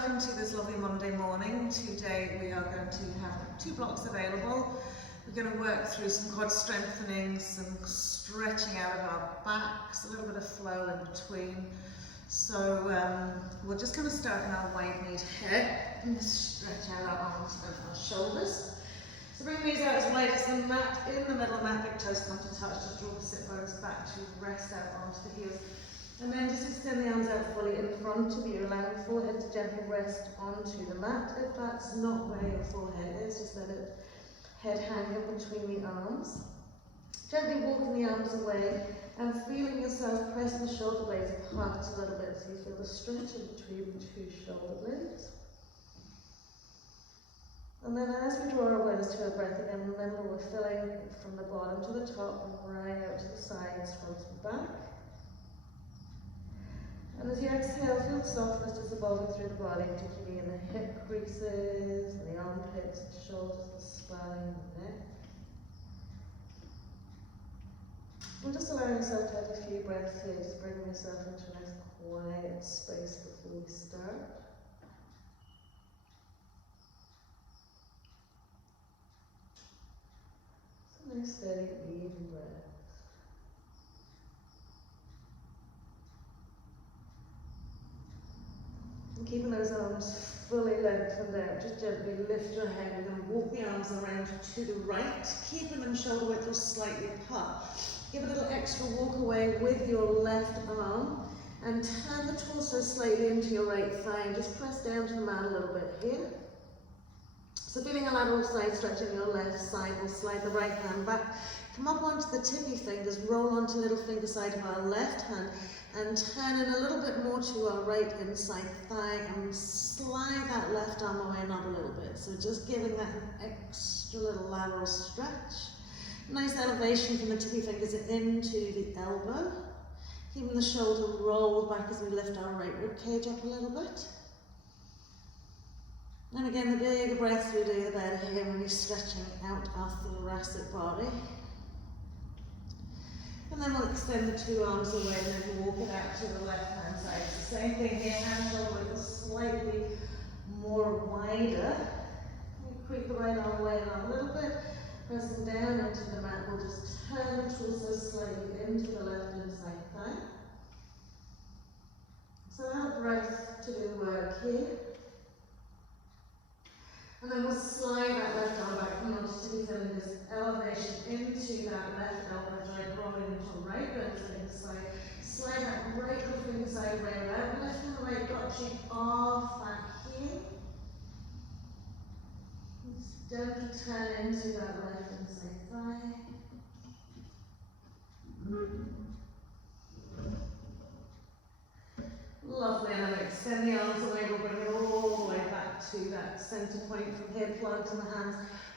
welcome to this lovely Monday morning. Today we are going to have 2 blocks available. We're going to work through some quad strengthening, some stretching out of our backs, a little bit of flow in between. So we're just going to start in our wide kneed head and just stretch out our arms and our shoulders. So bring these out as wide as the mat, in the middle of the mat, big toes come to touch, just draw the sit bones back to rest out onto the heels. And then just extend the arms out fully in front of you, allowing the forehead to gently rest onto the mat. If that's not where your forehead is, just let it head hang in between the arms. Gently walking the arms away and feeling yourself press the shoulder blades apart a little bit so you feel the stretch in between the 2 shoulder blades. And then as we draw our awareness to our breath again, remember we're filling from the bottom to the top and right out to the sides, front and back. And as you exhale, feel the softness just evolving through the body, particularly in the hip creases, and the armpits, the shoulders, the spine, the neck. And just allowing yourself to have a few breaths here, just bringing yourself into a nice quiet space before we start. So nice, steady, even breath. And keeping those arms fully lengthened out, just gently lift your head. We're going to walk the arms around to the right, keeping them shoulder width or slightly apart. Give a little extra walk away with your left arm and turn the torso slightly into your right thigh and just press down to the mat a little bit here. So feeling a lateral side stretch in your left side, we'll slide the right hand back. Come up onto the tippy fingers, roll onto little finger side of our left hand and turn in a little bit more to our right inside thigh and slide that left arm away another little bit. So just giving that an extra little lateral stretch. Nice elevation from the tippy fingers into the elbow. Keeping the shoulder rolled back as we lift our right rib cage up a little bit. And again, the bigger breaths we do, the better here, really stretching out our thoracic body. And then we'll extend the 2 arms away and then walk it out to the left hand side. So same thing here, hand shoulder width slightly more wider. You creep the right arm away a little bit, pressing down into the mat. We'll just turn the torso slightly into the left inside thigh. So that breath to do the work here. And then we'll slide that left arm back, come on to tippy fingers, elevation into that left elbow joint, rolling into right finger side. Slide that right little finger side way around, lifting the right butt cheek off that heel. Just gently turn into that left inside thigh. Lovely, and then extend the arms away, we'll bring it all the way back to that centre point from here, planting the hands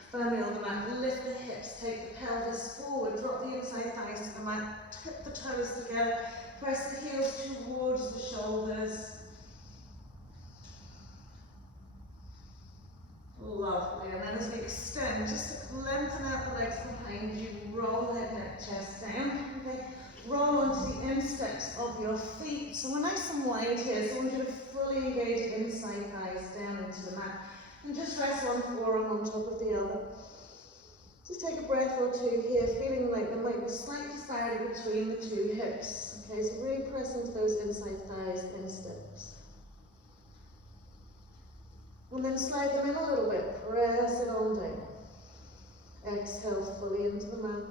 firmly on the mat, lift the hips, take the pelvis forward, drop the inside thighs to the mat, tip the toes together, press the heels towards the shoulders. Lovely, and then as we extend, just lengthen out the legs behind you, roll head, neck, chest down. Okay. Roll onto the insteps of your feet. So we're nice and wide here, so I want you to fully engage inside thighs down into the mat. And just rest one forearm on top of the other. Just take a breath or 2 here, feeling like there might be slight disparity between the 2 hips. Okay, so really press into those inside thighs, insteps. And then slide them in a little bit, press it on down. Exhale fully into the mat.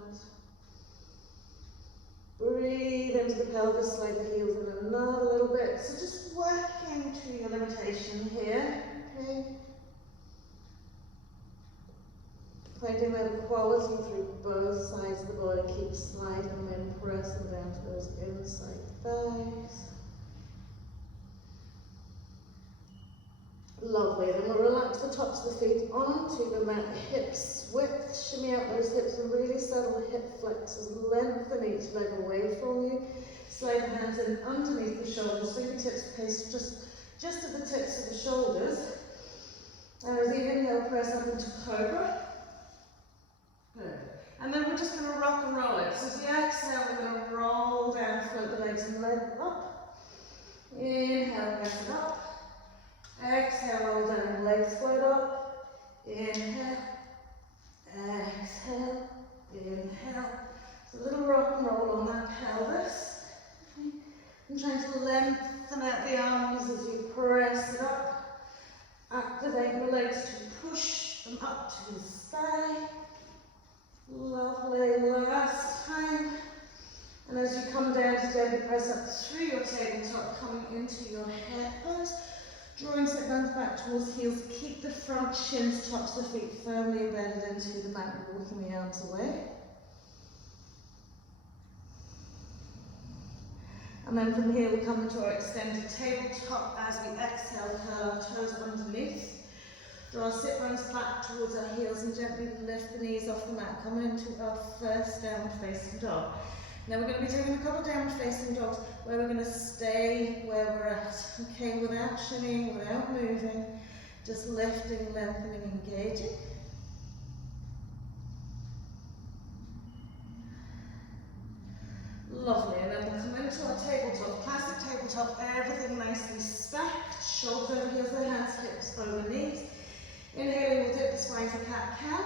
Breathe into the pelvis, slide the heels in another little bit. So just working to your limitation here, okay? Finding that equality through both sides of the body. Keep sliding and pressing down to those inside thighs. Lovely, then we'll relax the tops of the feet onto the mat, hips width, shimmy out those hips and really settle the hip flexors, lengthen each leg away from you, slide the hands in underneath the shoulders, fingertips place just at the tips of the shoulders, and as you inhale, press up into cobra. Good. And then we're just going to rock and roll it. So as you exhale, we're going to roll down, float the legs and leg up. Inhale, press it up. Exhale, roll down, legs float up. Inhale. Exhale. Inhale. So a little rock and roll on that pelvis. And trying to lengthen out the arms as you press it up. Activate the legs to push them up to the sky. Lovely, last time. And as you come down today, press up through your tabletop, coming into your head pose. Drawing sit bones back towards heels. Keep the front shins, tops of the feet firmly embedded into the mat, walking the arms away. And then from here we come into our extended tabletop as we exhale, curl our toes underneath. Draw our sit bones back towards our heels and gently lift the knees off the mat, coming into our first downward facing dog. Now we're going to be taking a couple of downward facing dogs where we're going to stay where we're at, okay, without shimmying, without moving, just lifting, lengthening, engaging. Lovely, and then we'll come into our tabletop, classic tabletop, everything nicely stacked, shoulders over heels, the hands, hips over knees. Inhaling, we'll dip the spine for cat-cow.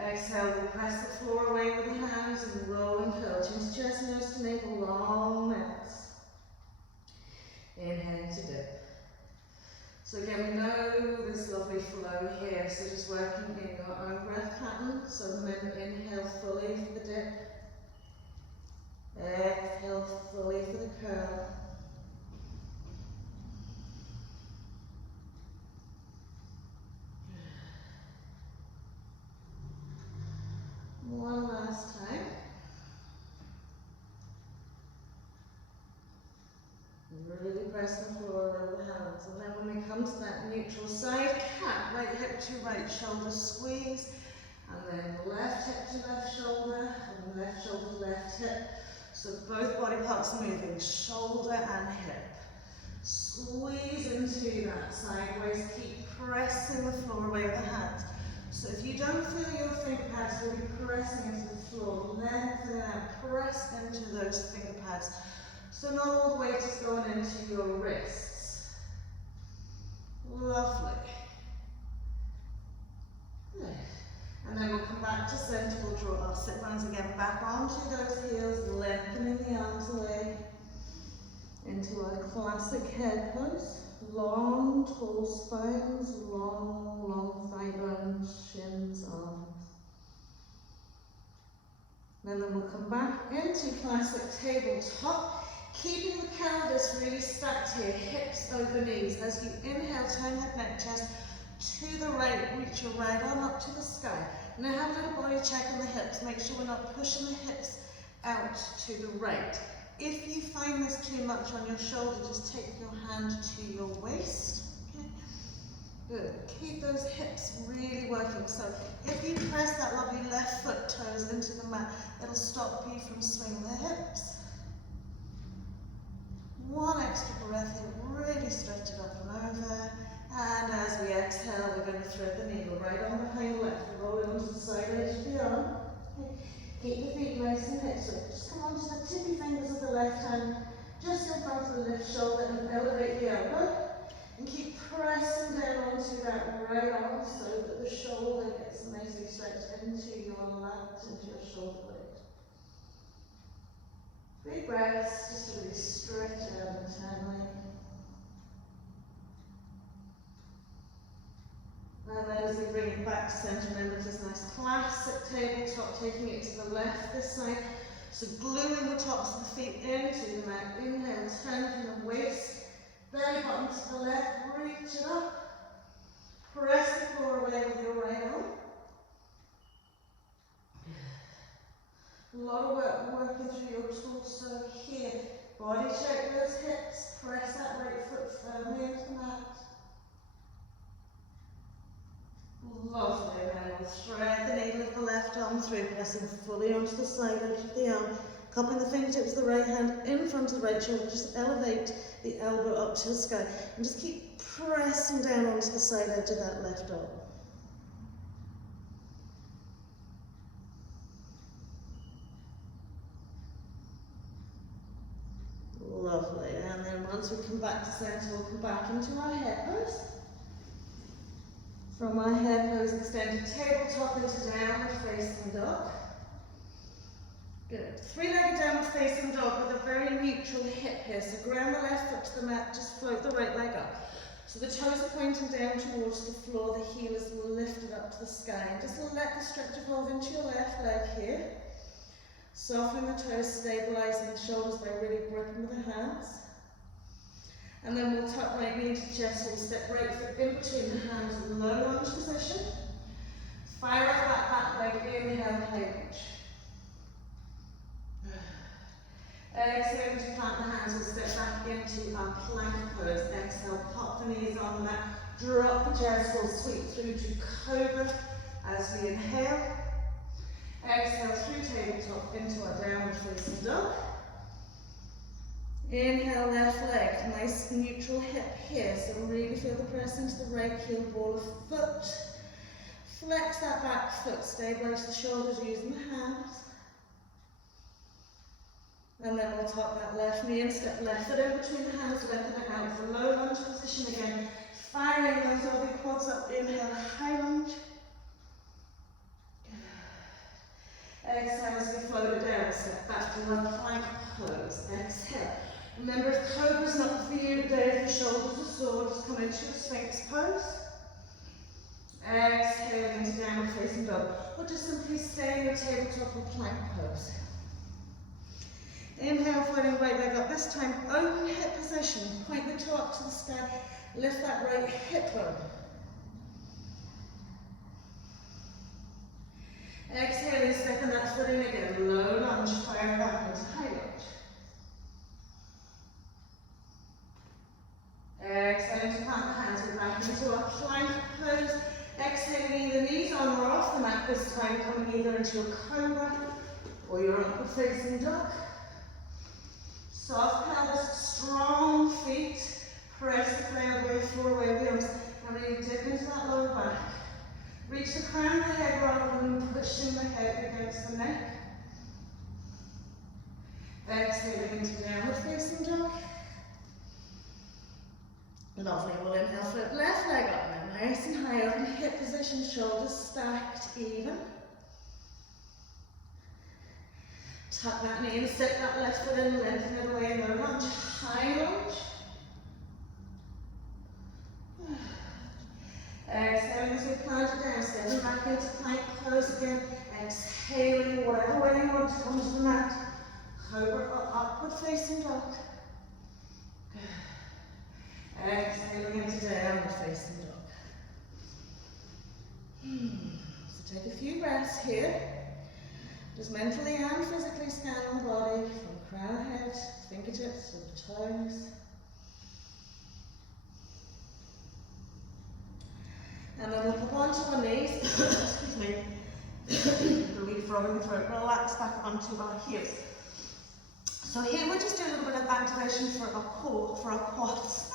Exhale, we'll press the floor away with the hands and roll and curl. Chin to chest, nose to navel, long necks. Inhale to dip. So again, we know this lovely flow here, so just working in your own breath pattern. So remember, inhale fully for the dip. Exhale fully for the curl. One last time. Really press the floor over the hands. And then when we come to that neutral side, cat, right hip to right shoulder squeeze. And then left hip to left shoulder, and left shoulder to left hip. So both body parts moving, shoulder and hip. Squeeze into that sideways, keep pressing the floor away with the hands. So if you don't feel your finger pads really pressing into the floor, lengthen out, press into those finger pads. So not all the weight is going into your wrists. Lovely. Good. And then we'll come back to center, we'll draw our sit bones again back onto those heels, lengthening the arms away into our classic head pose. Long, tall spines, long thigh bones, shins, arms. And then we'll come back into classic tabletop, keeping the pelvis really stacked here, hips over knees. As you inhale, turn head, neck, chest to the right, reach your right arm up to the sky. Now have a little body check on the hips, make sure we're not pushing the hips out to the right. If you find this too much on your shoulder, just take your hand to your waist. Okay. Good. Keep those hips really working. So if you press that lovely left foot toes into the mat, it'll stop you from swinging the hips. One extra breath here, really stretch it up and over. And as we exhale, we're going to thread the needle right on behind the left, roll it onto the side edge of the arm. Okay. Keep the feet nice and hip, so just come onto the tippy fingers of the left hand, just in front of the left shoulder, and elevate the elbow. And keep pressing down onto that right arm so that the shoulder gets nicely stretched into your lat, into your shoulder blade. Big breaths, just to really stretch out internally. And then as we bring it back to center, remember this nice classic tabletop, taking it to the left this side. So gluing the tops of the feet into the mat. Inhale, turn from the waist, belly button to the left, reach it up. Press the floor away with your right arm. A lot of work working through your torso here. Body check those hips, press that right foot firmly into the mat. Lovely, and then we'll thread the needle of the left arm through, pressing fully onto the side edge of the arm, cupping the fingertips of the right hand in front of the right shoulder, just elevate the elbow up to the sky, and just keep pressing down onto the side edge of that left arm. Lovely, and then once we come back to centre, we'll come back into our head pose. From our head pose, extended tabletop into downward facing dog. Good. Three-legged downward facing dog with a very neutral hip here. So ground the left foot to the mat, just float the right leg up. So the toes are pointing down towards the floor, the heel is lifted up to the sky. And just let the stretch evolve into your left leg here. Softening the toes, stabilising the shoulders by really gripping with the hands. And then we'll tuck right knee to chest, we'll step right foot in between the hands, low lunge position. Fire up that back leg, inhale, high lunge. Exhale to plant the hands, we'll step back into our plank pose. Exhale, pop the knees on the mat, drop the chest, we'll sweep through to cobra as we inhale. Exhale through tabletop into our downward facing dog. Inhale, left leg, nice neutral hip here, so really feel the press into the right heel, ball of foot. Flex that back foot, stabilise the shoulders using the hands. And then we'll tuck that left knee and step left foot in between the hands, lengthen it out for low lunge position again. Firing those other quads up, inhale, high lunge. Exhale as we float it down, step back to one plank pose. Exhale. Remember, if cobra's not for you today, if your shoulders are sore, just come into your Sphinx pose. Exhale into downward facing dog. Or just simply stay in your tabletop or plank pose. Inhale, floating right leg up. This time, open hip position. Point the toe up to the sky. Lift that right hip bone. Exhale, stepping that foot in again. Low lunge, fire back into high lunge. Exhaling to plant the hands, we're back into our plank pose. Exhaling the knees on or off the mat, this time coming either into your cobra or your upward facing dog. Soft pelvis, strong feet. Press the tailbone floor away with the arms and really dip into that lower back. Reach the crown of the head rather than pushing the head against the neck. Exhaling into downward facing dog. Lovely, we'll inhale, flip left leg up now, nice and high, open hip position, shoulders stacked even. Tuck that knee and step that left foot in, lengthen it away, low lunge, high lunge. Exhaling as we plant it down, stepping back into plank pose again, exhaling whatever way you want to come to the mat. Cobra or upward facing dog. Exhaling into downward facing dog. So take a few breaths here. Just mentally and physically scan the body from crown of head, fingertips to the toes. And then we'll pop onto our knees. Excuse me. The wee frog in the throat. Relax back onto our heels. So here we're just doing a little bit of activation for our core, for our quads.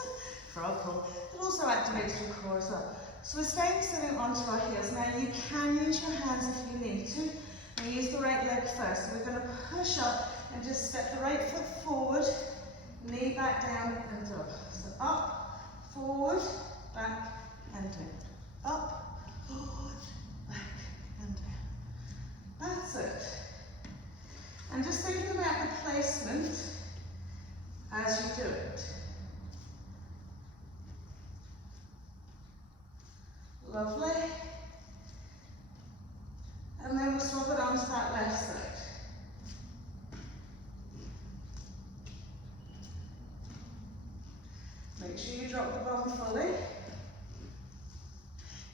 For our core. It also activates your core as well. So we're staying sitting onto our heels. Now you can use your hands if you need to. And use the right leg first. So we're going to push up and just step the right foot forward, knee back down and up. So up, forward, back and down. Up, forward, back and down. That's it. And just thinking about the placement as you do it. Lovely. And then we'll swap it onto that left side. Make sure you drop the bum fully.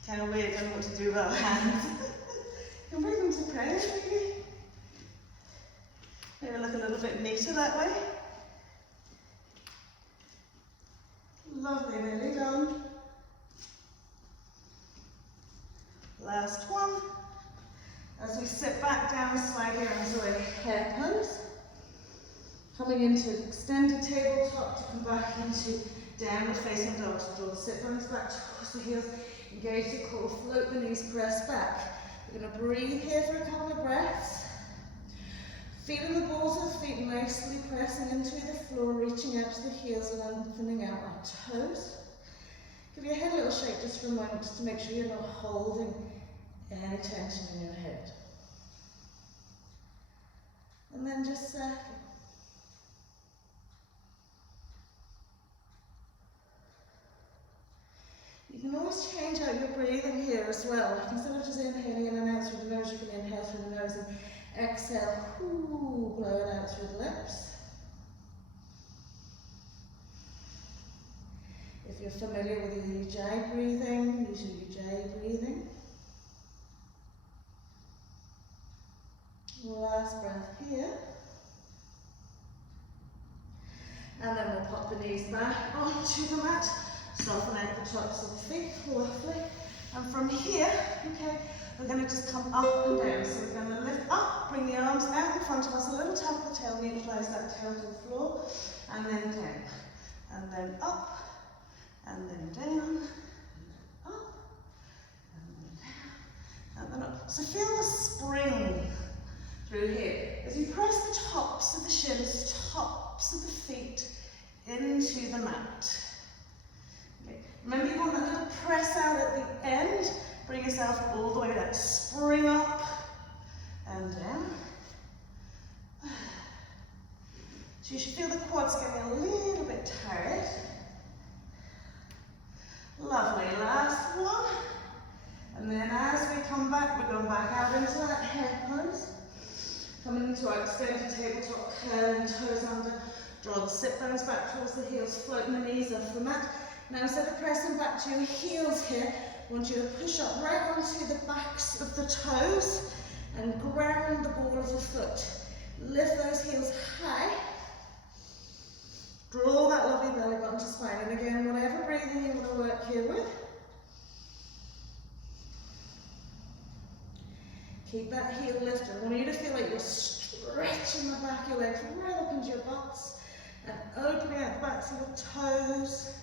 Kind of weird, don't know what to do with our hands. You can bring them to prayer, maybe. Maybe look a little bit neater that way. Lovely, nearly done. Last one. As we sit back down, slide your arms away, head pose. Coming into extended tabletop to come back into downward facing dog. So draw the sit bones back towards the heels, engage the core, float the knees, press back. We're going to breathe here for a couple of breaths. Feeling the balls of the feet nicely pressing into the floor, reaching out to the heels and lengthening out our toes. Give your head a little shake just for a moment, just to make sure you're not holding any tension in your head. And then just circle. You can always change out your breathing here as well. Instead of just inhaling in and out through the nose, you can inhale through the nose and exhale, blow it out through the lips. If you're familiar with the Ujjayi breathing, use your Ujjayi breathing. Last breath here. And then we'll pop the knees back onto the mat. Soften out the tops of the feet, lovely. And from here, okay, we're going to just come up and down. So we're going to lift up, bring the arms out in front of us, a little tap of the tail, neutralise that tail to the floor, and then down. And then up, and then down, up, and then down, and then up. So feel the spring through here. As you press the tops of the shins, tops of the feet into the mat. Remember, you want that little press out at the end. Bring yourself all the way down. Spring up and down. So you should feel the quads getting a little bit tired. Lovely. Last one. And then as we come back, we're going back out into that head pose. Coming into our extended tabletop, curling toes under. Draw the sit bones back towards the heels, floating the knees off the mat. Now instead of pressing back to your heels here, I want you to push up right onto the backs of the toes and ground the ball of the foot. Lift those heels high. Draw that lovely belly button to spine. And again, whatever breathing you want to work here with. Keep that heel lifted. I want you to feel like you're stretching the back of your legs right up into your butts and opening out the backs of your toes.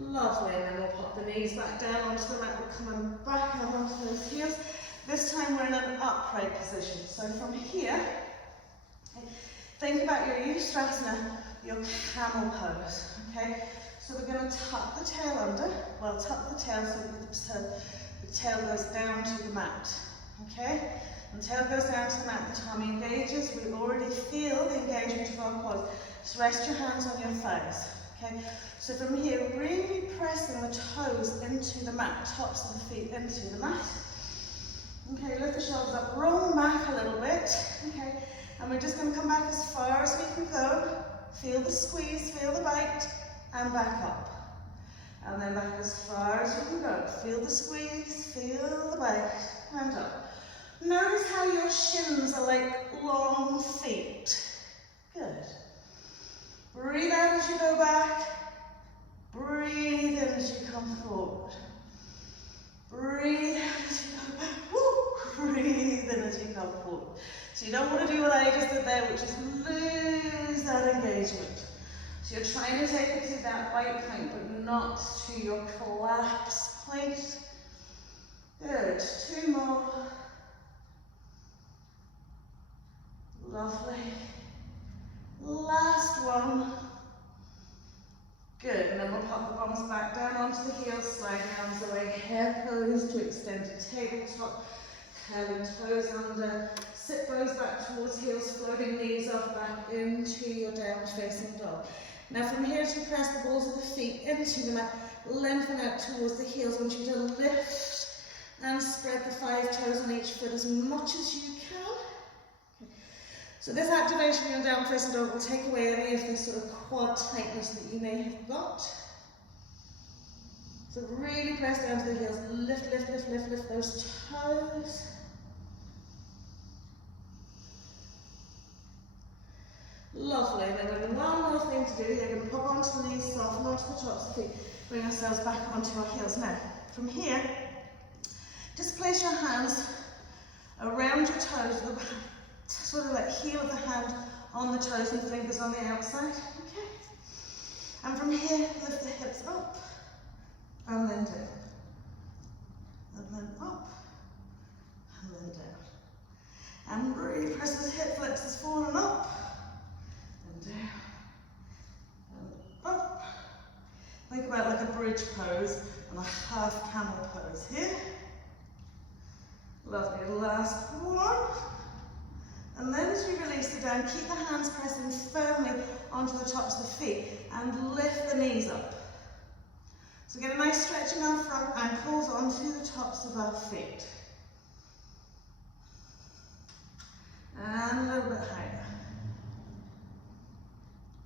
Lovely, and then we'll pop the knees back down onto the mat. We're coming back out onto those heels. This time we're in an upright position. So from here, think about your Ustrasana, your camel pose, okay? So we're going to tuck the tail under, well, tuck the tail so the tail goes down to the mat, okay? And the tail goes down to the mat, the tummy engages. We already feel the engagement of our quads. Just rest your hands on your thighs, okay? So from here, really pressing the toes into the mat, tops of the feet into the mat. Okay, lift the shoulders up, roll back a little bit, okay? And we're just going to come back as far as we can go. Feel the squeeze, feel the bite, and back up. And then back as far as you can go. Feel the squeeze, feel the bite, and up. Notice how your shins are like long feet. Good. Breathe out as you go back. Breathe in as you come forward. Breathe out as you go back. Woo. Breathe in as you come forward. So you don't want to do what I just did there, which is lose that engagement. So you're trying to take it to that bite point, but not to your collapse point. Good. 2 more. Lovely. Last one. Good, and then we'll pop the bums back down onto the heels, slide arms away, hair pose to extended tabletop, curling toes under, sit bones back towards heels, floating knees off back into your downward facing dog. Now from here, as you press the balls of the feet into the mat, lengthen out towards the heels. I want you to lift and spread the 5 toes on each foot as much as you can. So this activation in your down facing dog will take away any of this sort of quad tightness that you may have got. So really press down to the heels, lift, lift, lift, lift, lift those toes. Lovely, and then we've got one more thing to do. You're going to pop onto the knees, soften onto the tops of the feet, bring ourselves back onto our heels. Now, from here, just place your hands around your toes, sort of like heel of the hand on the toes and fingers on the outside, okay? And from here, lift the hips up, and then down. And then up, and then down. And really press those hip flexors forward and up, and down, and up. Think about like a bridge pose and a half camel pose here. Lovely, last one. And then as we release it down, keep the hands pressing firmly onto the tops of the feet and lift the knees up. So get a nice stretch in our front ankles onto the tops of our feet. And a little bit higher.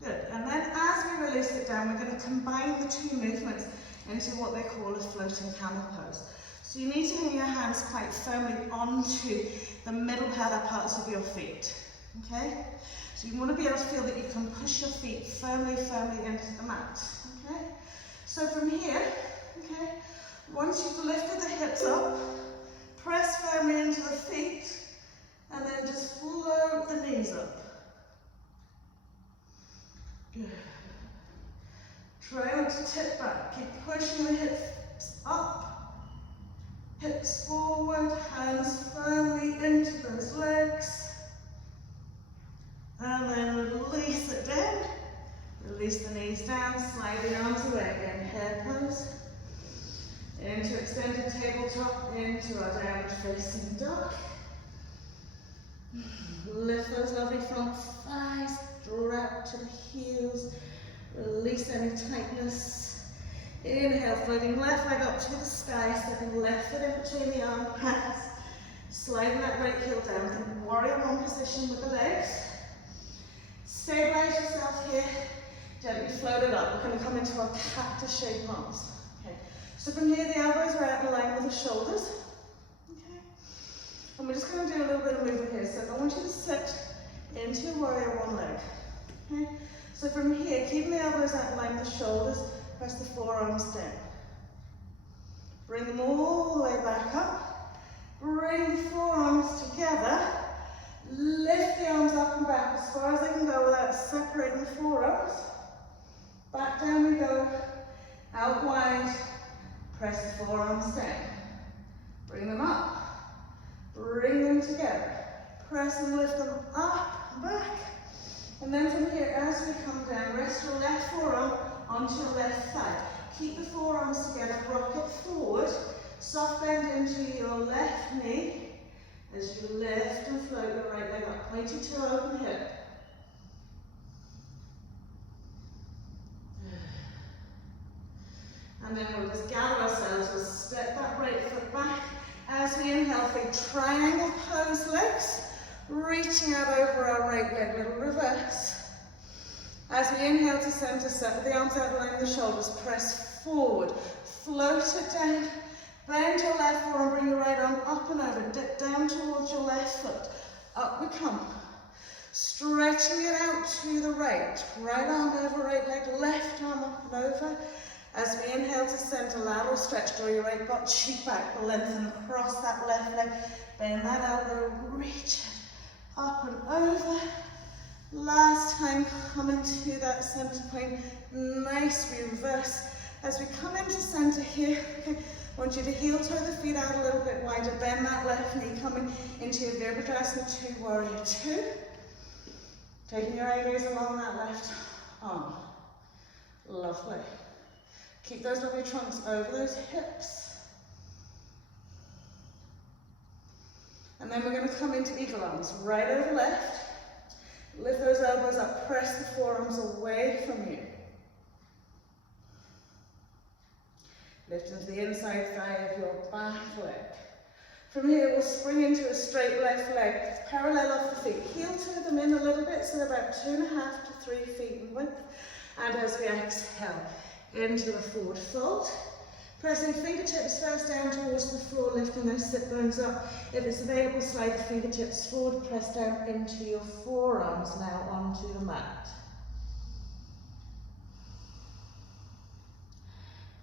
Good. And then as we release it down, we're going to combine the two movements into what they call a floating camel pose. So you need to hang your hands quite firmly onto the middle parts of your feet. Okay? So you want to be able to feel that you can push your feet firmly into the mat. Okay? So from here, okay, once you've lifted the hips up, press firmly into the feet, and then just float the knees up. Good. Try not to tip back. Keep pushing the hips up, hips forward, hands firmly into those legs. And then release it down. Release the knees down, slide the arms away again. Hair pose. Into extended tabletop, into our downward facing dog. Lift those lovely front thighs, drop to the heels, release any tightness. Inhale, floating left leg up to the sky, stepping left foot in between the armpits, sliding that right heel down. Then warrior one position with the legs. Stabilize yourself here, gently float it up. We're going to come into our cactus shape arms. Okay. So from here, the elbows are out in line with the shoulders. And we're just going to do a little bit of movement here. So I want you to sit into warrior one leg. Okay? So from here, keeping the elbows out in line with the shoulders, press the forearms down. Bring them all the way back up. Bring the forearms together. Lift the arms up and back as far as they can go without separating the forearms. Back down we go. Out wide. Press the forearms down. Bring them up. Bring them together. Press and lift them up and back. And then from here, as we come down, rest your left forearm onto your left thigh. Keep the forearms together, rock it forward. Soft bend into your left knee as you lift and float your right leg up. Pointy toe, open hip. And then we'll just gather ourselves. We'll step that right foot back. As we inhale, big triangle pose legs, reaching out over our right leg, little reverse. As we inhale to center, set with the arms out in line with the shoulders, press forward, float it down, bend your left forearm, bring your right arm up and over, dip down towards your left foot, up we come. Stretching it out to the right arm over right leg, left arm up and over. As we inhale to center, lateral stretch, draw your right butt cheek back, lengthen across that left leg, bend that elbow, reach it up and over. Last time, coming to that center point, nice reverse. As we come into center here, okay, I want you to heel toe the feet out a little bit wider, bend that left knee, coming into your Virabhadrasana 2, Warrior 2. Taking your eye gaze along that left arm. Lovely. Keep those lovely trunks over those hips. And then we're going to come into eagle arms, right over left. Lift those elbows up, press the forearms away from you. Lift into the inside thigh of your back leg. From here, we'll spring into a straight left leg, parallel off the feet. Heel toe them in a little bit, so they're about 2.5 to 3 feet in width. And as we exhale, into the forward fold. Pressing fingertips first down towards the floor, lifting those sit bones up. If it's available, slide the fingertips forward, press down into your forearms now onto the mat.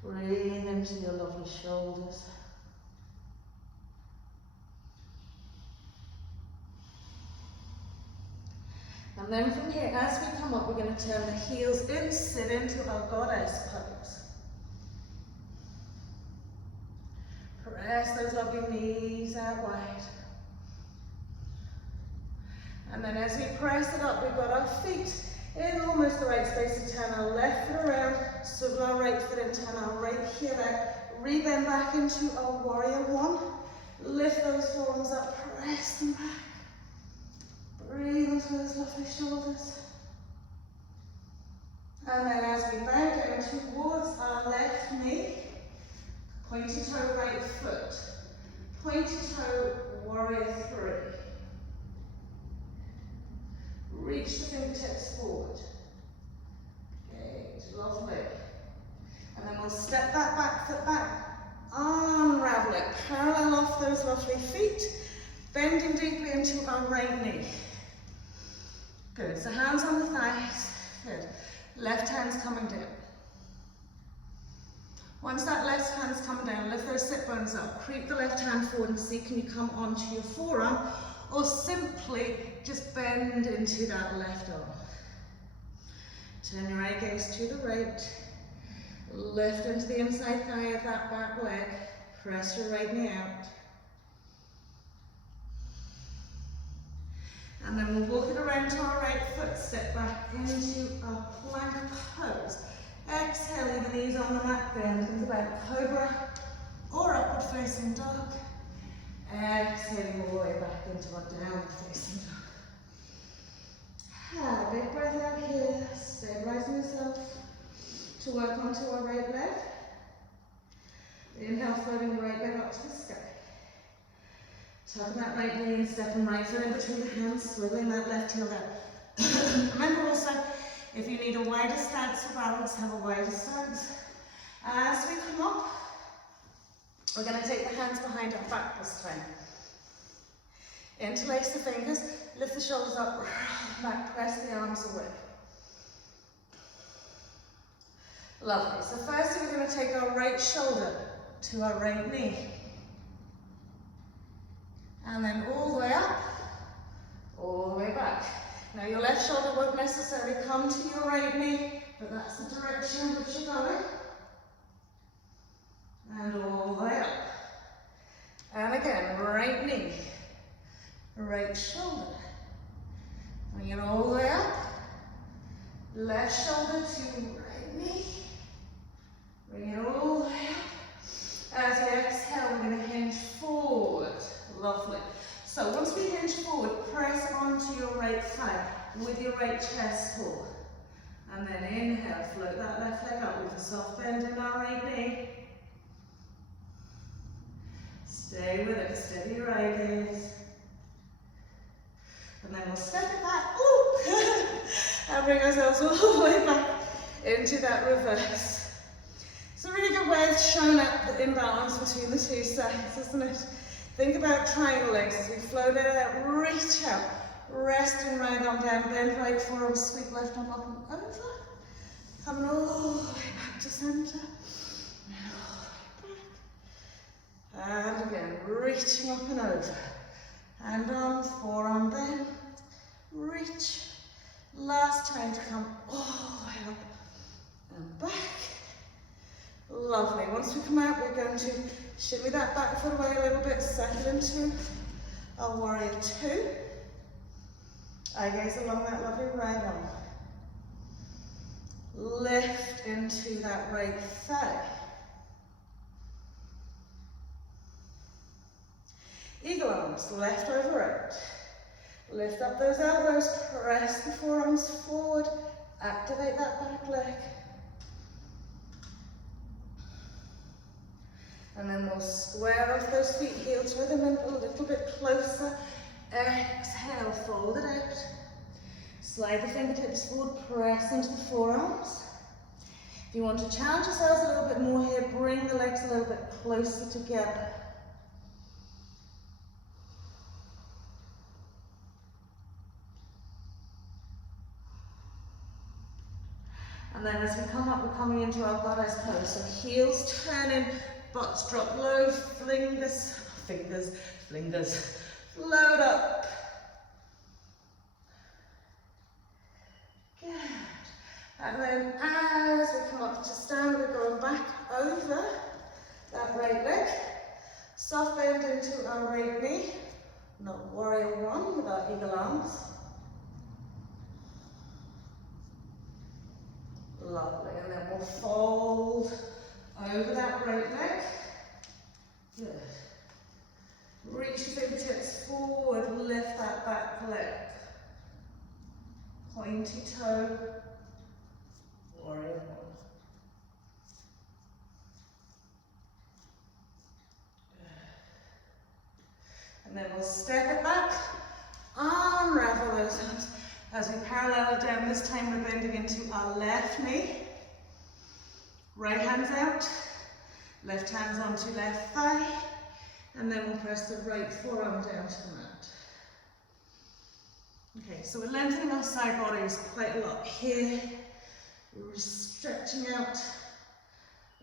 Breathe into your lovely shoulders. And then from here, as we come up, we're going to turn the heels in, sit into our goddess pose. Press those lovely knees out wide. And then as we press it up, we've got our feet in almost the right space to turn our left foot around, swivel our right foot and turn our right heel out. Rebend back into our warrior one. Lift those forearms up, press them back. Breathe into those lovely shoulders. And then as we bow down towards our left knee, pointed toe right foot, pointed toe warrior three. Reach the fingertips forward. Good, lovely. And then we'll step that back foot back, unravel it, parallel off those lovely feet, bending deeply into our right knee. Good, so hands on the thighs, good. Left hand's coming down. Once that left hand's coming down, lift those sit bones up, creep the left hand forward and see can you come onto your forearm, or simply just bend into that left arm. Turn your eye gaze to the right, lift into the inside thigh of that back leg, press your right knee out. And then we'll walk it around to our right foot, step back into a plank pose. Exhale, leave the knees on the mat, bend, think about cobra or upward facing dog. Exhaling all the way back into our downward facing dog. Big breath out here, stabilizing yourself to work onto our right leg. Inhale, floating the right leg up to the sky. Tucking that right knee and stepping right foot in between the hands, swiveling that left heel down. Remember also, if you need a wider stance for balance, have a wider stance. As we come up, we're going to take the hands behind our back this time. Interlace the fingers, lift the shoulders up, roll back, press the arms away. Lovely. So first we're going to take our right shoulder to our right knee. And then all the way up, all the way back. Now your left shoulder won't necessarily come to your right knee, but that's the direction in which you're going. And all the way up. And again, right knee, right shoulder. Bring it all the way up. Left shoulder to right knee. Bring it all the way up. As we exhale, we're going to hinge forward. Lovely. So once we hinge forward, press onto your right thigh with your right chest pull. And then inhale, float that left leg up with a soft bend in our right knee. Stay with it, steady your eye gaze. And then we'll step it back, ooh, and bring ourselves all the way back into that reverse. It's a really good way of showing up the imbalance between the two sides, isn't it? Think about triangle legs as we float it out, reach out, resting right arm down, bend right forearm, sweep left arm up and over. Coming all the way back to center. And again, reaching up and over. Hand on, forearm bend, reach. Last time to come all the way up and back. Lovely. Once we come out, we're going to shimmy that back foot away a little bit, settle into our warrior two. Eye gaze along that lovely right arm. Lift into that right thigh. Eagle arms, left over right. Lift up those elbows, press the forearms forward, activate that back leg. And then we'll square off those feet, heel to rhythm in a little bit closer. Exhale, fold it out. Slide the fingertips forward, press into the forearms. If you want to challenge yourselves a little bit more here, bring the legs a little bit closer together. And then as we come up, we're coming into our goddess pose. So heels turning, butts drop low, fingers, float up. over that right leg. Soft bend into our right knee. Not warrior one with our eagle arms. Lovely, and then we'll fold over that right leg. Good. Reach the fingertips forward, lift that back leg. Pointy toe, warrior one. And then we'll step it back, unravel those hands as we parallel down. This time we're bending into our left knee. Right hand's out, left hand's onto left thigh, and then we'll press the right forearm down to the mat. Okay, so we're lengthening our side bodies quite a lot here. We're stretching out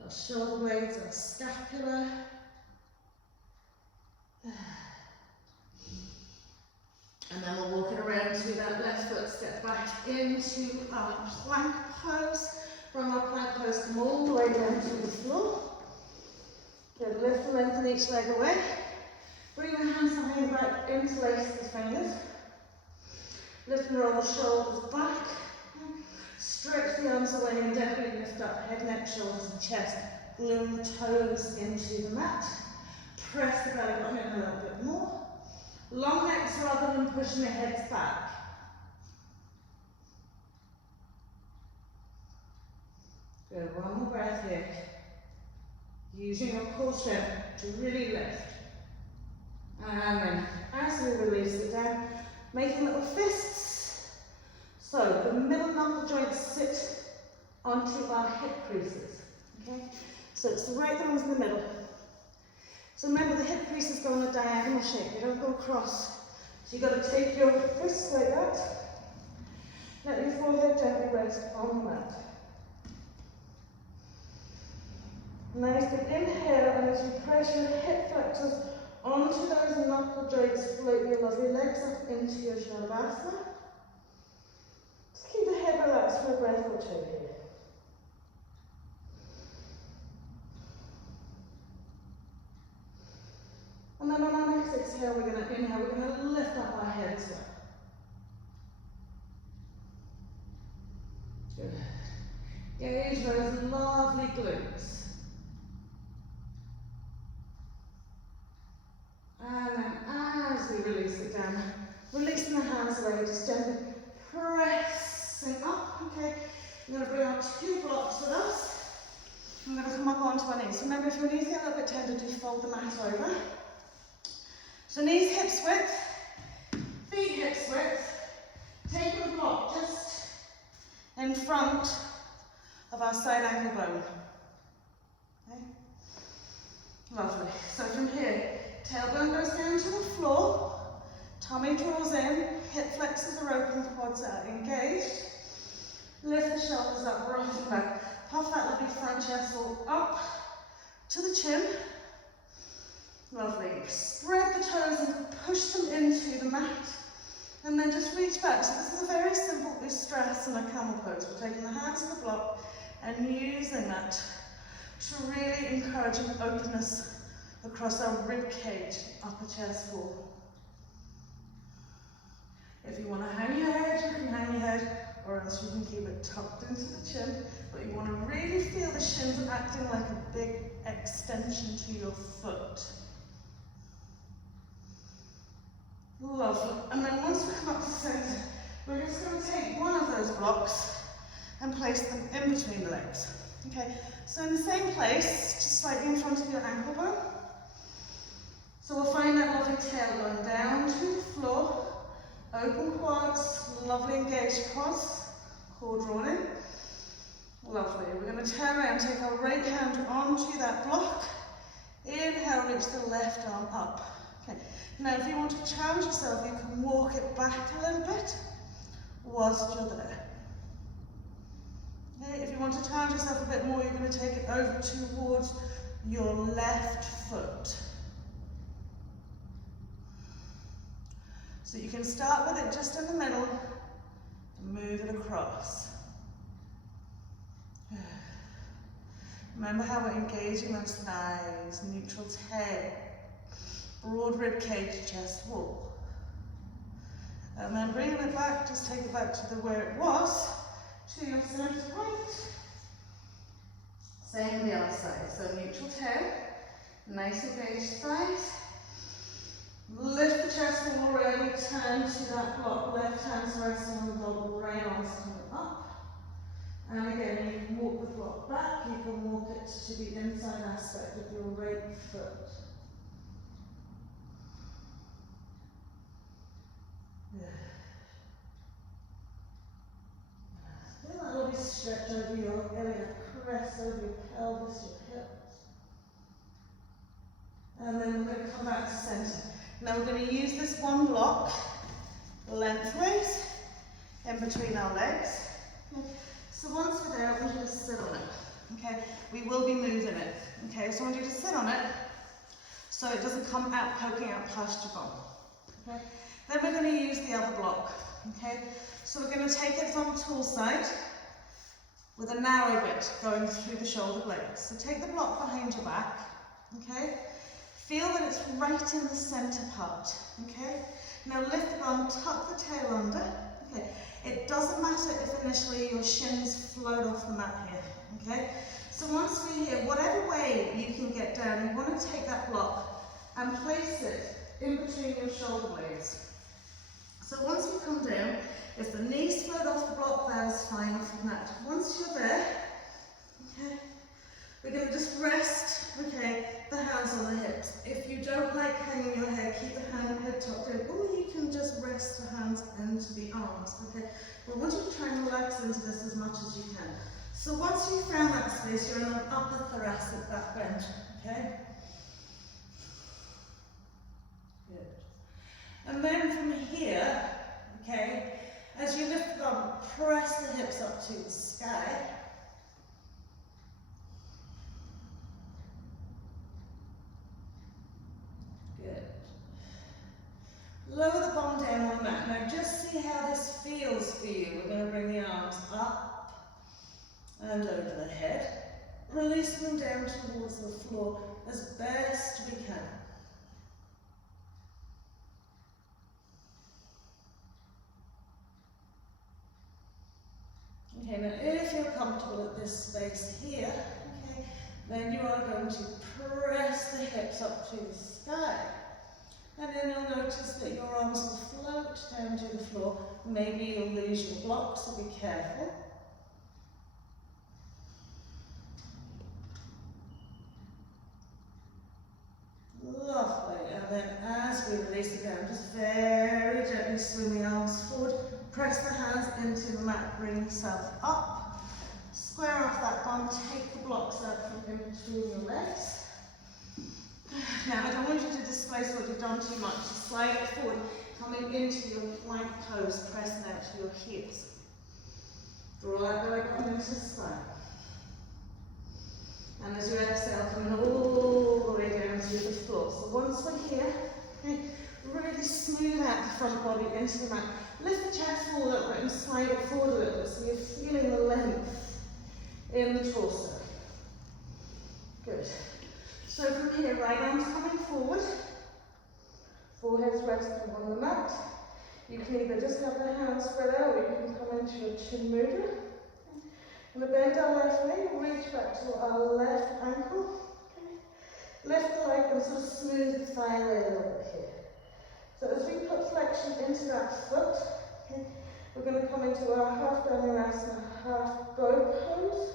our shoulder blades, our scapula. And then we'll walk it around to that left foot, step back into our plank pose. From our plank pose, come all the way down to the floor. Good, lift and lengthen each leg away. Bring your hands behind your back, interlace the fingers. Lift and roll the shoulders back. Stretch the arms away and definitely lift up head, neck, shoulders and chest. Glue the toes into the mat. Press the belly button in a little bit more. Long necks rather than pushing the heads back. Good, one more breath here. Using your core strength to really lift. And then as we release it down, making little fists. So the middle knuckle joints sit onto our hip creases. Okay? So it's the right thumbs in the middle. So remember, the hip creases go in a diagonal shape, they don't go across. So you've got to take your fists like that. Let your forehead gently rest on the mat. Nice, and inhale, and as you press your hip flexors onto those knuckle joints, float your lovely legs up into your Shavasana. Just keep the head relaxed for a breath or two here. And then on our next exhale, we're going to inhale, we're going to lift up our head as well. Good. Gauge those lovely glutes. And then as we release it down, releasing the hands away, just gently pressing up. Okay, I'm going to bring our two blocks with us. I'm going to come up onto our knees. Remember, if your knees get a little bit tender, do fold the mat over. So knees hips width, feet hips width. Take the block just in front of our side ankle bone. Okay? Lovely. So from here, tailbone goes down to the floor, tummy draws in, hip flexors are open, quads are engaged. Lift the shoulders up, rock the back. Puff that lovely front chest wall up to the chin. Lovely. Spread the toes and push them into the mat. And then just reach back. So this is a very simple Ustrasana camel pose. We're taking the hands to the block and using that to really encourage an openness across our rib cage, upper chest wall. If you want to hang your head, you can hang your head, or else you can keep it tucked into the chin. But you want to really feel the shins acting like a big extension to your foot. Lovely. And then once we come up to the centre, we're just going to take one of those blocks and place them in between the legs. Okay, so in the same place, just slightly in front of your ankle bone. So we'll find that lovely tailbone down to the floor, open quads, lovely engaged quads, core drawn in. Lovely. We're going to turn around, take our right hand onto that block. Inhale, reach the left arm up. Okay. Now, if you want to challenge yourself, you can walk it back a little bit whilst you're there. Okay. If you want to challenge yourself a bit more, you're going to take it over towards your left foot. So you can start with it just in the middle and move it across. Remember how we're engaging those thighs, neutral tail, broad rib cage, chest wall. And then bringing it back, just take it back to where it was, to your center point. Same on the other side, so neutral tail, nice engaged thighs. Lift the chest wall already, turn to that block, left hand's resting on the block, right arm's coming up. And again, you can walk the block back, you can walk it to the inside aspect of your right foot. Good. Feel that lovely stretch over your iliac crest, over your pelvis, your hips. And then we're going to come back to center. Now we're going to use this one block lengthways in between our legs. Okay. So once we're there, I want you to sit on it. Okay, we will be moving it. Okay, so I want you to sit on it so it doesn't come out poking out past your bum. Okay, then we're going to use the other block. Okay, so we're going to take it from tool side with a narrow bit going through the shoulder blades. So take the block behind your back. Okay. Feel that it's right in the center part, okay? Now lift the bum, tuck the tail under, okay? It doesn't matter if initially your shins float off the mat here, okay? So once we're here, whatever way you can get down, you want to take that block and place it in between your shoulder blades. So once you come down, if the knees float off the block, that's fine off the mat. Once you're there, okay? We're going to just rest, okay, the hands on the hips. If you don't like hanging your head, keep the head tucked in, or you can just rest the hands into the arms, okay? But I want you to try and relax into this as much as you can. So once you've found that space, you're in an upper thoracic back bend, okay? Good. And then from here, okay, as you lift the bum, press the hips up to the sky. Lower the bum down on the mat. Now just see how this feels for you. We're going to bring the arms up and over the head, releasing them down towards the floor as best we can. Okay, now if you're comfortable at this space here, okay, then you are going to press the hips up to the sky. And then you'll notice that your arms will float down to the floor. Maybe you'll lose your block, so be careful. Lovely. And then as we release it down, just very gently swing the arms forward. Press the hands into the mat, bring yourself up. Square off that bum, take the blocks out from in between your legs. Now, I don't want you to displace what you've done too much. Just slide it forward, coming into your plank pose, pressing out to your heels. Draw that belly button into the spine. And as you exhale, coming all the way down to the floor. So once we're here, okay, really smooth out the front body into the mat. Lift the chest forward upright and slide it forward a little bit so you're feeling the length in the torso. Good. So from here, right arm's coming forward, forehead's resting on the mat. You can either just have the hands spread out or you can come into your chin mudra. And bend our left leg, reach back to our left ankle. Okay. Lift the leg and sort of smooth the thigh leg a little bit here. So as we put flexion into that foot, okay, we're going to come into our half dhanurasana, half bow pose.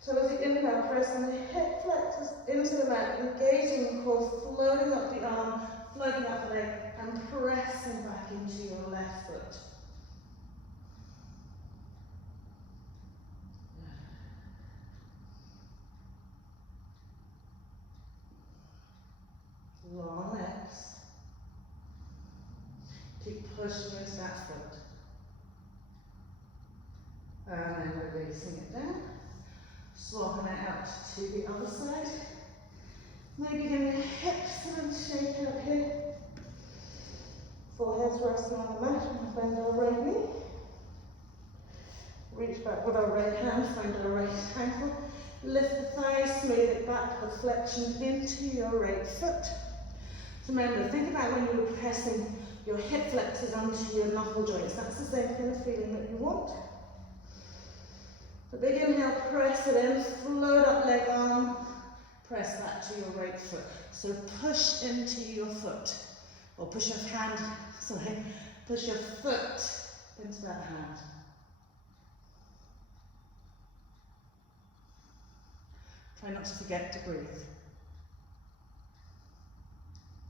So as you inhale, pressing the hip flexors into the mat, engaging the core, floating up the arm, floating up the leg, and pressing back into your left foot. Long legs. Keep pushing into that foot. And then releasing it down. Swapping it out to the other side. Maybe getting your hips and shake out here. Forehead's resting on the mat and bend our right knee. Reach back with our right hand, find our right ankle. Lift the thighs, smooth it back with flexion into your right foot. So remember, think about when you were pressing your hip flexors onto your knuckle joints. That's the same kind of feeling that you want. The big inhale, press it in, float up leg arm, press back to your right foot. So push into your foot, or push your hand, sorry, push your foot into that hand. Try not to forget to breathe.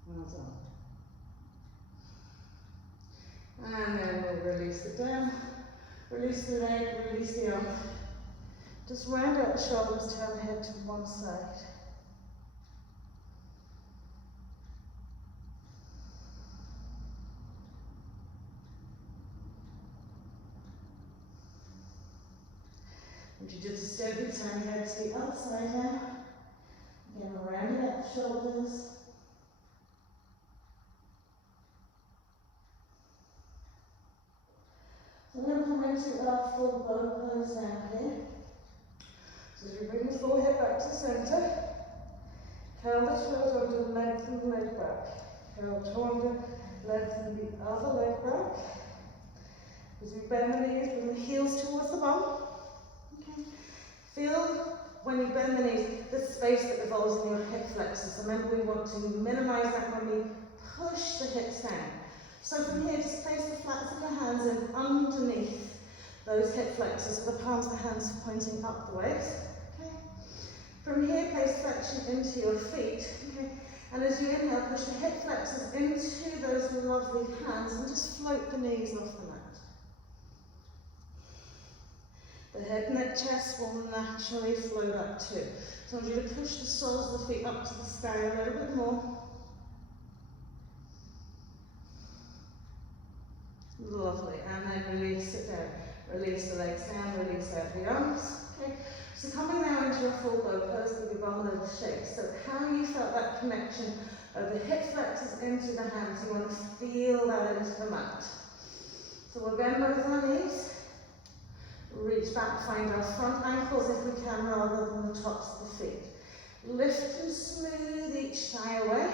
Well done. And then we'll release it down. Release the leg, release the arm. Just round out the shoulders, turn the head to one side. And you just gently turn the head to the other side now. Again, round out the shoulders. So then come into our full bow pose down here. So as we bring the forehead back to center, curl the shoulder, lengthen the leg back. Curl the shoulder, lengthen the other leg back. As we bend the knees, bring the heels towards the bum. Okay. Feel when you bend the knees, the space that evolves in your hip flexors. Remember, we want to minimize that when we push the hips down. So from here, just place the flats of your hands in underneath those hip flexors with the palms of the hands pointing up the waist. Okay. From here, place flexion into your feet. Okay. And as you inhale, push the hip flexors into those lovely hands and just float the knees off the mat. The head, neck, chest will naturally float up too. So I want you to push the soles of the feet up to the sky a little bit more. Lovely, and then release it down. Release the legs down, release out the arms. Okay, so coming now into your full bow pose with your bum a little shake. So how you felt that connection of the hip flexors into the hands, you want to feel that into the mat. So we'll bend both our knees. Reach back, find our front ankles if we can, rather than the tops of the feet. Lift and smooth each thigh away.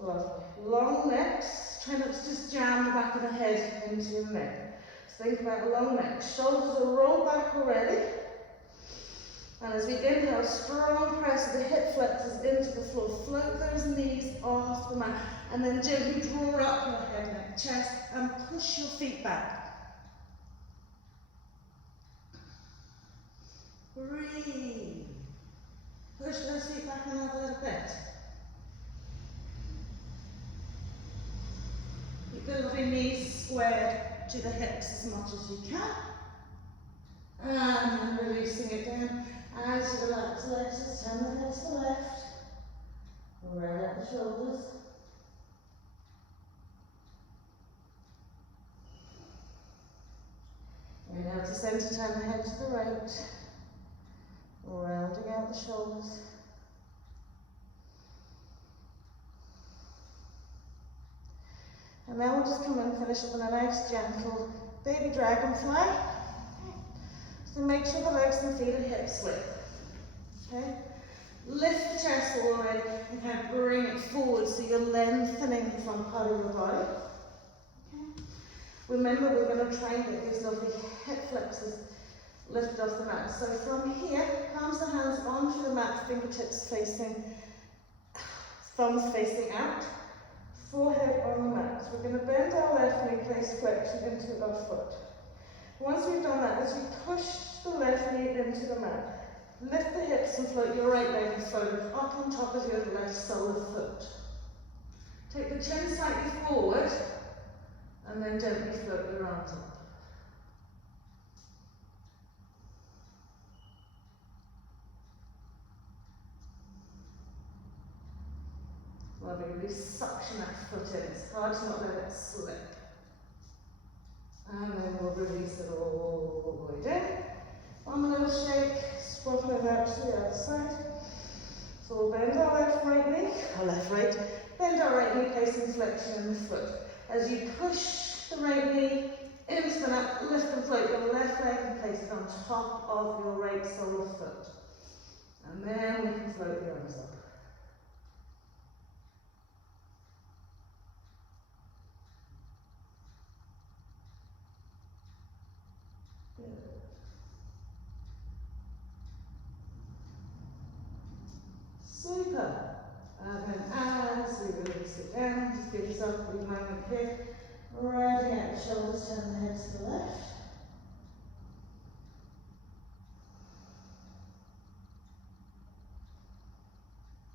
Lovely. Long necks. Try not to just jam the back of the head into your neck. So think about a long neck. Shoulders are rolled back already. And as we inhale, strong press of the hip flexors into the floor. Float those knees off the mat. And then gently draw up your head, neck, chest, and push your feet back. Breathe. Push those feet back another little bit. Keep the lovely knees squared to the hips as much as you can. And releasing it down. As you relax the legs, just turn the head to the left. Round out the shoulders. Inhale to center, turn the head to the right. Rounding out the shoulders. And now we'll just come and finish up with a nice gentle baby dragonfly. So make sure the legs and feet are hips width. Okay? Lift the chest forward and kind of bring it forward so you're lengthening the front part of your body. Okay? Remember, we're going to try and get these lovely hip flexors lifted off the mat. So from here, palms of the hands onto the mat, fingertips facing, thumbs facing out, forehead on the mat. So we're going to bend our left knee, place flexion into our foot. Once we've done that, as you push the left knee into the mat, lift the hips and float your right leg forward up on top of your left sole of foot. Take the chin slightly forward and then gently float your arms up. Lovely, really suction that foot in. It's hard to not let it slip. And then we'll release it all the way down. One little shake, swapping it out to the other side. So we'll bend our left right knee, our left right, bend our right knee, placing flexion in the foot. As you push the right knee into the mat, lift and float your left leg and place it on top of your right sole of foot. And then we can float the arms up. Good. Super. And then as you release it down, just give yourself a good moment here. Rounding out the shoulders, turn the head to the left.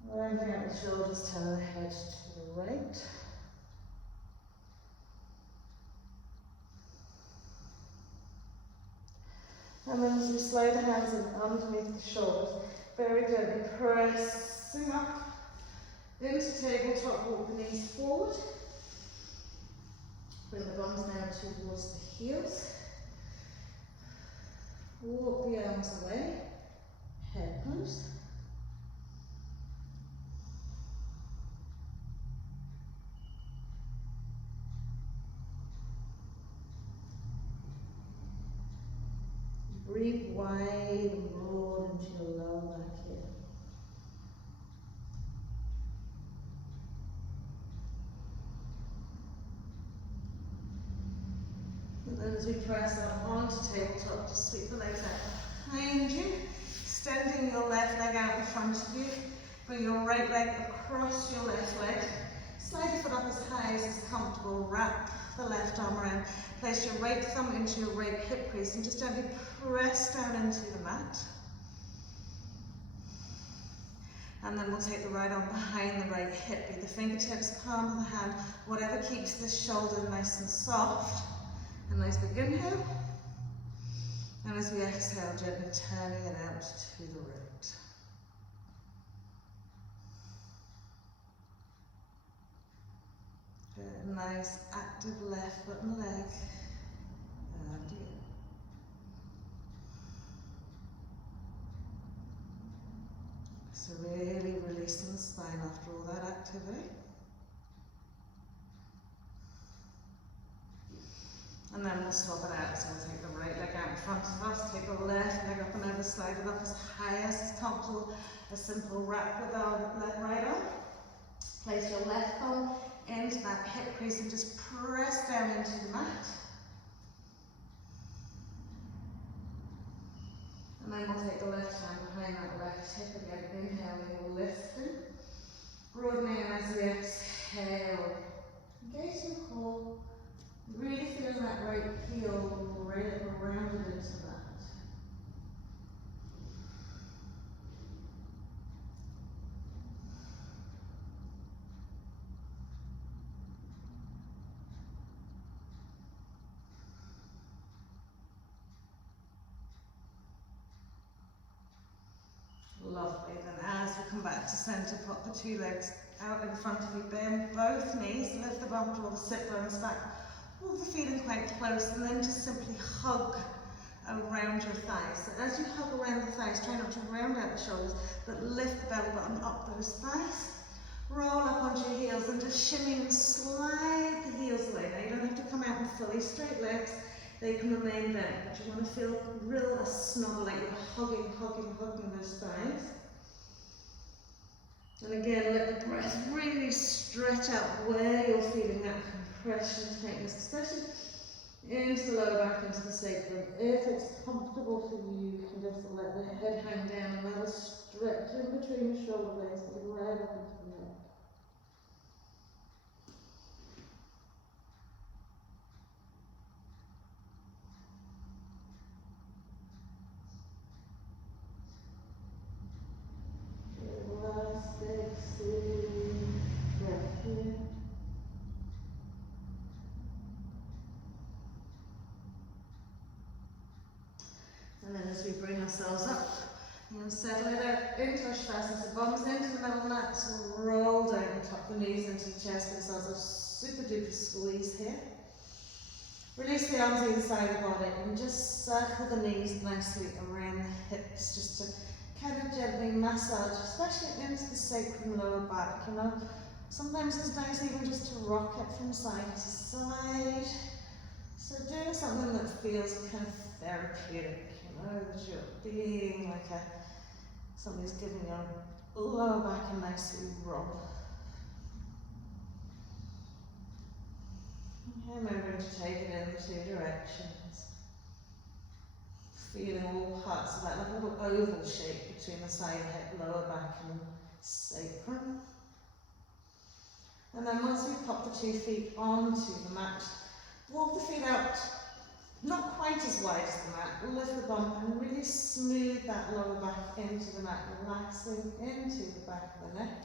Rounding out the shoulders, turn the head to the right. And then as we slide the hands in underneath the shoulders, very gently pressing up into tabletop, walk the knees forward. Bring the bums down towards the heels. Walk the arms away, head comes. Breathe wide and broad into your lower back here. And then as we press up onto tabletop, just sweep the legs out behind you, extending your left leg out in front of you. Bring your right leg across your left leg. Slide your foot up as high as is comfortable. Wrap the left arm around. Place your right thumb into your right hip crease and just gently press down into the mat. And then we'll take the right arm behind the right hip. Be the fingertips, palm of the hand, whatever keeps the shoulder nice and soft. A nice big inhale. And as we exhale, gently turning it out to the right. Good, nice active left foot and leg. And again. So really releasing the spine after all that activity. And then we'll swap it out. So we'll take the right leg out in front of us, take the left leg up and over, slide it up as high as is comfortable. A simple wrap with our right arm. Place your left thumb into that hip crease and just press down into the mat. And then we'll take the left hand behind that left hip again. Inhaling, lifting. Broadening as we exhale. Engage the core. Really feeling that right heel right up rounded into that. Lovely. Then as we come back to centre, pop the two legs out in front of you, bend both knees, lift the bum, draw the sit bones back, hold the feet in quite close, and then just simply hug around your thighs. So as you hug around the thighs, try not to round out the shoulders, but lift the belly button up those thighs. Roll up onto your heels and just shimmy and slide the heels away. Now you don't have to come out in fully straight legs. They can remain bent, but you want to feel real a snuggle, like you're hugging those thighs. And again, let the breath really stretch out where you're feeling that compression, tightness, especially into the lower back, into the sacrum. If it's comfortable for you, you can just let the head hang down and let us stretch in between the shoulder blades, right up into the neck. Last big soothing breath here. And then as we bring ourselves up, we're going to settle it out into Shavasana. So bums into the middle mat, so roll down, tuck the knees into the chest, give ourselves a super duper squeeze here. Release the arms either side of the body and just circle the knees nicely around the hips, just to kind of gently massage, especially into the sacrum lower back, you know. Sometimes it's nice even just to rock it from side to side, So doing something that feels kind of therapeutic, that you're being like somebody's giving your lower back a nice rub. Okay, remembering to take it in two directions. Feeling all parts of that, like a little oval shape between the side hip, lower back and sacrum. And then once we pop the 2 feet onto the mat, walk the feet out, not quite as wide as the mat, lift the bum and really smooth that lower back into the mat, relaxing into the back of the neck.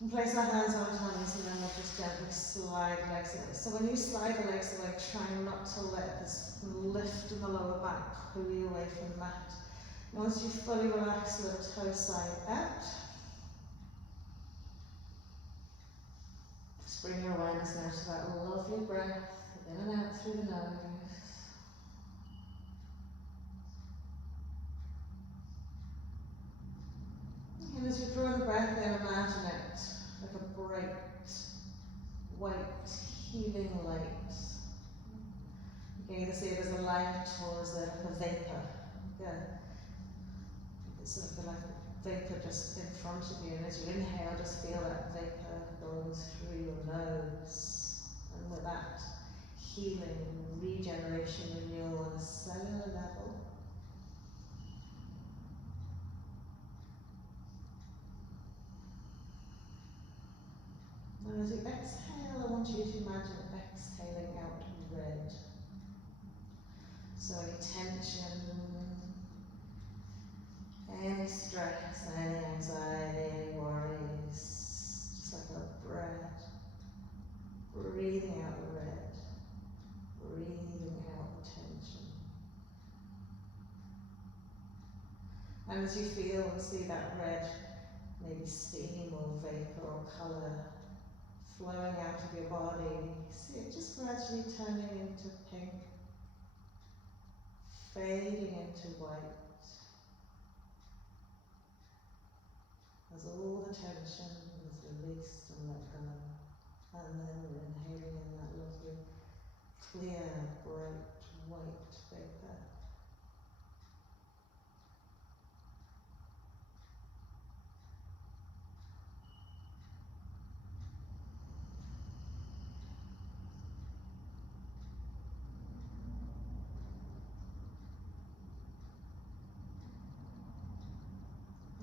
And place our hands on tummies and then we'll just gently slide the legs away. So when you slide the legs away, try not to let this lift in the lower back pull you away from the mat. Once you fully relax the toe side out, just bring your awareness now to that lovely breath in and out through the nose. And as you draw the breath in, imagine it like a bright, white, healing light. You can either see it as a light or as a vapor. Again, it's like a vapor just in front of you, and as you inhale, just feel that vapor going through your nose. And with that healing, regeneration, renewal on a cellular level. And as you exhale, I want you to imagine exhaling out red. So any tension, any stress, any anxiety, any worries, just like a breath, breathing out the red, breathing out the tension. And as you feel and see that red, maybe steam or vapor or colour flowing out of your body, see it just gradually turning into pink, fading into white, as all the tension is released and let go. And then we're inhaling in that lovely, clear, bright, white vapor.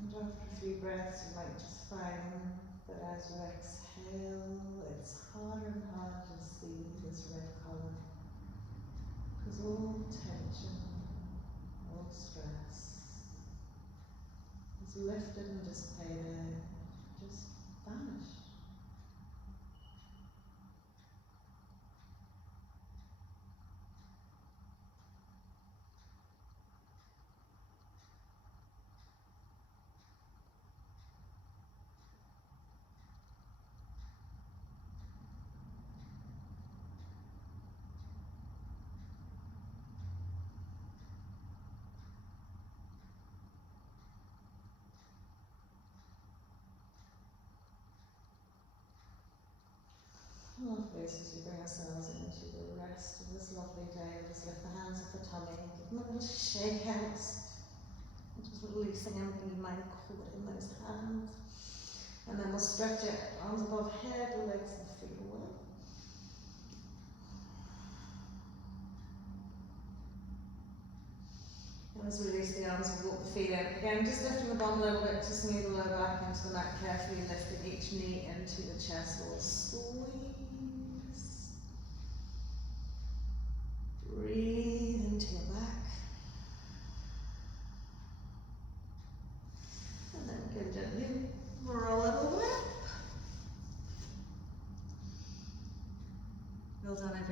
And after a few breaths, you might just find that as you exhale, it's harder and harder to see this red colour. Because all tension, all stress is lifted and dissipated, just vanished. Lovely, as we bring ourselves into the rest of this lovely day, just lift the hands off the tummy, give them a little shake out, just releasing anything you might have caught in those hands. And then we'll stretch it, arms above head, legs and feet away. And as we release the arms, we'll walk the feet out. Again, just lifting the bum a little bit to smooth the lower back into the mat, carefully lifting each knee into the chest. We'll squeeze. Breathe into your back. And then we can gently roll it away. Well done, everybody.